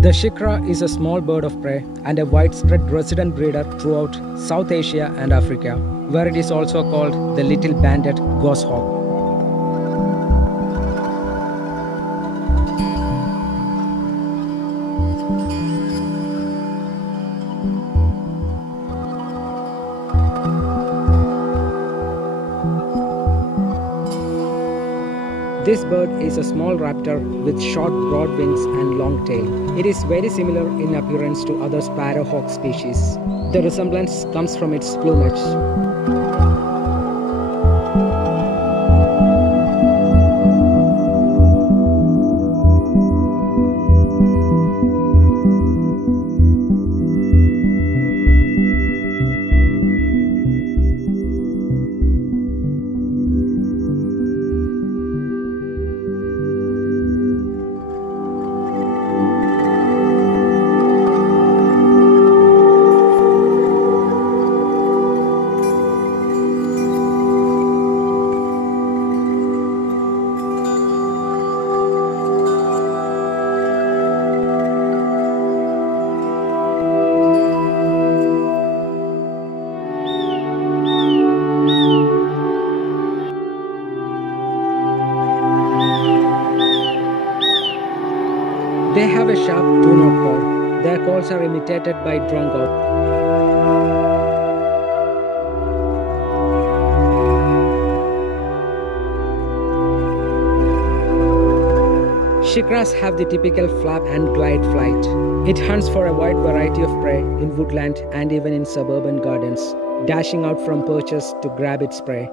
The Shikra is a small bird of prey and a widespread resident breeder throughout South Asia and Africa, where it is also called the little banded goshawk. This bird is a small raptor with short broad wings and long tail. It is very similar in appearance to other sparrowhawk species. The resemblance comes from its plumage. They have a sharp do-not call. Their calls are imitated by drongos. Shikras have the typical flap and glide flight. It hunts for a wide variety of prey in woodland and even in suburban gardens, dashing out from perches to grab its prey.